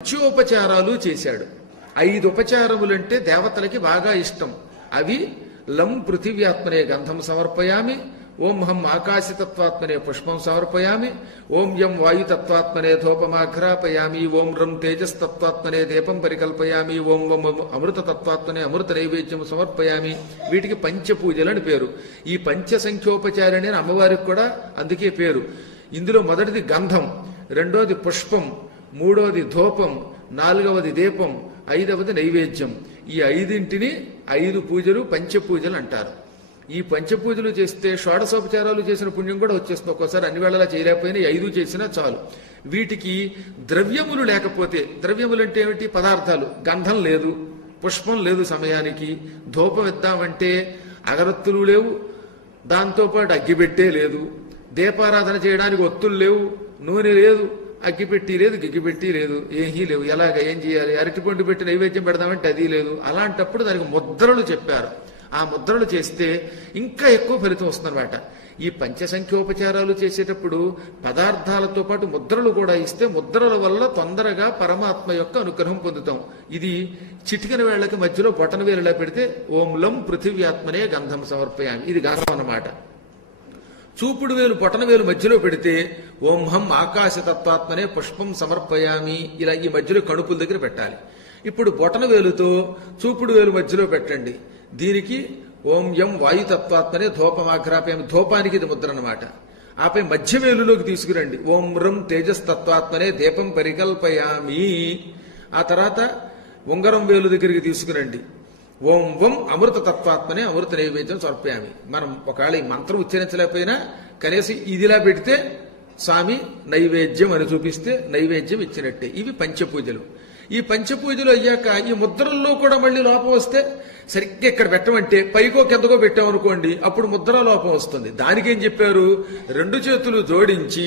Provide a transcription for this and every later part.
పంచోపచారాలు చేశాడు. 5 ఉపచారములంటే దేవతలకి బాగా ఇష్టం. అవి లం పృథివ్యాత్మనే గంధం సమర్పయామి, ఓం హం ఆకాశతత్వాత్మనే పుష్పం సమర్పయామి, ఓం యం వాయుతత్వాత్మనే ధూపమాఘ్రాపయామి, ఓం రం తేజస్తత్వాత్మనే దీపం పరికల్పయామి, ఓం వం అమృతతత్వాత్మనే అమృత నైవేద్యం సమర్పయామి. వీటికి పంచపూజలు అని పేరు. ఈ పంచసంఖ్యోపచారణి అని అమ్మవారికి కూడా అందుకే పేరు. ఇందులో మొదటిది గంధం, రెండోది పుష్పం, మూడోది ధూపం, నాలుగవది దీపం, ఐదవది నైవేద్యం. ఈ 5ంటిని 5 పూజలు పంచపూజలు అంటారు. ఈ పంచపూజలు చేస్తే షోడశోపచారాలు చేసిన పుణ్యం కూడా వచ్చేస్తుంది. ఒక్కోసారి అన్ని వేళలా చేయలేకపోయినా 5 చేసినా చాలు. వీటికి ద్రవ్యములు లేకపోతే, ద్రవ్యములు అంటే ఏమిటి? పదార్థాలు. గంధం లేదు, పుష్పం లేదు, సమయానికి ధూపం ఇద్దామంటే అగరత్తులు లేవు, దాంతోపాటు అగ్గిపెట్టే లేదు, దీపారాధన చేయడానికి ఒత్తులు లేవు, నూనె లేదు, అగ్గిపెట్టి లేదు, గిగ్గిపెట్టి లేదు, ఏమీ లేవు. ఎలాగ ఏం చేయాలి? అరటిపండు పెట్టి నైవేద్యం పెడదామంటే అది లేదు. అలాంటప్పుడు దానికి ముద్రలు చెప్పారు. ఆ ముద్రలు చేస్తే ఇంకా ఎక్కువ ఫలితం వస్తుందన్నమాట. ఈ పంచసంఖ్యోపచారాలు చేసేటప్పుడు పదార్థాలతో పాటు ముద్రలు కూడా ఇస్తే ముద్రల వల్ల తొందరగా పరమాత్మ యొక్క అనుగ్రహం పొందుతాం. ఇది చిటికన వేళ్లకి మధ్యలో బొటన వేలులా పెడితే ఓం లం పృథివ్యాత్మనే గంధం సమర్పయామి, ఇది గంధం అన్నమాట. చూపుడు వేలు బొటన వేలు మధ్యలో పెడితే ఓం హం ఆకాశతత్వాత్మనే పుష్పం సమర్పయామి, ఇలా ఈ మధ్యలో కడుపుల దగ్గర పెట్టాలి. ఇప్పుడు బొటన వేలుతో చూపుడు వేలు మధ్యలో పెట్టండి. దీనికి ఓం యం వాయుతత్వాత్మనే ధూపమాఘ్రాపయామి, ధూపానికి ఇది ముద్ర అన్నమాట. ఆపై మధ్య వేలులోకి తీసుకురండి. ఓం రం తేజస్తత్వాత్మనే దీపం పరికల్పయామి. ఆ తర్వాత ఉంగరం వేలు దగ్గరికి తీసుకురండి. ఓం వం అమృత తత్వాత్మనే అమృత నైవేద్యం సమర్పయామి. మనం ఒకవేళ ఈ మంత్రం ఉచ్చరించలేకపోయినా కనీసం ఇదిలా పెడితే స్వామి నైవేద్యం అని చూపిస్తే నైవేద్యం ఇచ్చినట్టే. ఇవి పంచపూజలు. ఈ పంచపూజలు అయ్యాక ఈ ముద్రల్లో కూడా మళ్ళీ లోపం వస్తే సరిగ్గా ఇక్కడ పెట్టమంటే పైకో కిందకో పెట్టామనుకోండి, అప్పుడు ముద్ర లోపం వస్తుంది. దానికేం చెప్పారు? 2 చేతులు జోడించి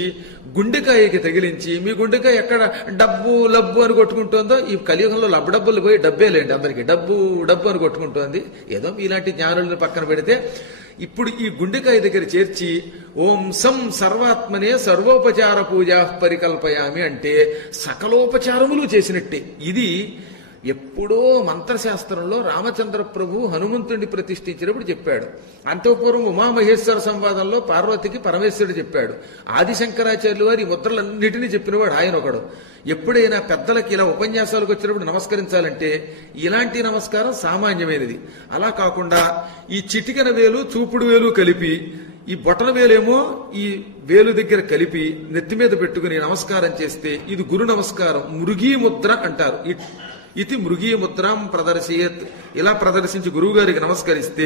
గుండెకాయకి తగిలించి, మీ గుండెకాయ ఎక్కడ డబ్బు లబ్బు అని కొట్టుకుంటుందో, ఈ కలియుగంలో డబ్బులు పోయి డబ్బే లేండి అందరికీ, డబ్బు డబ్బు అని కొట్టుకుంటోంది. ఏదో ఇలాంటి జ్ఞానులను పక్కన పెడితే ఇప్పుడు ఈ గుండెకాయ దగ్గర చేర్చి ఓం సం సర్వాత్మనే సర్వోపచార పూజా పరికల్పయామి అంటే సకలోపచారములు చేసినట్టే. ఇది ఎప్పుడో మంత్రశాస్త్రంలో రామచంద్ర ప్రభు హనుమంతుడిని ప్రతిష్ఠించినప్పుడు చెప్పాడు. అంతఃపూర్వం ఉమామహేశ్వర సంవాదంలో పార్వతికి పరమేశ్వరుడు చెప్పాడు. ఆదిశంకరాచార్యులు వారి ఈ ముద్రలన్నిటినీ చెప్పినవాడు ఆయన ఒకడు. ఎప్పుడైనా పెద్దలకి ఇలా ఉపన్యాసాలకు వచ్చినప్పుడు నమస్కరించాలంటే ఇలాంటి నమస్కారం సామాన్యమైనది. అలా కాకుండా ఈ చిటికెన వేలు చూపుడు వేలు కలిపి, ఈ బొటన వేలేమో ఈ వేలు దగ్గర కలిపి నెత్తి మీద పెట్టుకుని నమస్కారం చేస్తే ఇది గురు నమస్కారం, మృగీ ముద్ర అంటారు. ఇది మృగీ ముద్రాం ప్రదర్శయత్. ఇలా ప్రదర్శించి గురువు గారికి నమస్కరిస్తే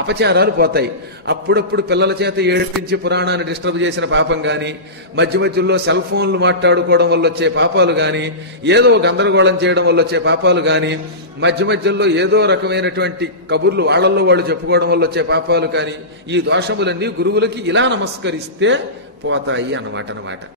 అపచారాలు పోతాయి. అప్పుడప్పుడు పిల్లల చేత ఏడిపించి పురాణాన్ని డిస్టర్బ్ చేసిన పాపం గాని, మధ్య మధ్యలో సెల్ ఫోన్లు మాట్లాడుకోవడం వల్ల వచ్చే పాపాలు గాని, ఏదో గందరగోళం చేయడం వల్ల వచ్చే పాపాలు గాని, మధ్య మధ్యలో ఏదో రకమైనటువంటి కబుర్లు వాళ్ళల్లో వాళ్ళు చెప్పుకోవడం వల్ల వచ్చే పాపాలు కానీ, ఈ దోషములన్నీ గురువులకి ఇలా నమస్కరిస్తే పోతాయి అన్నమాట.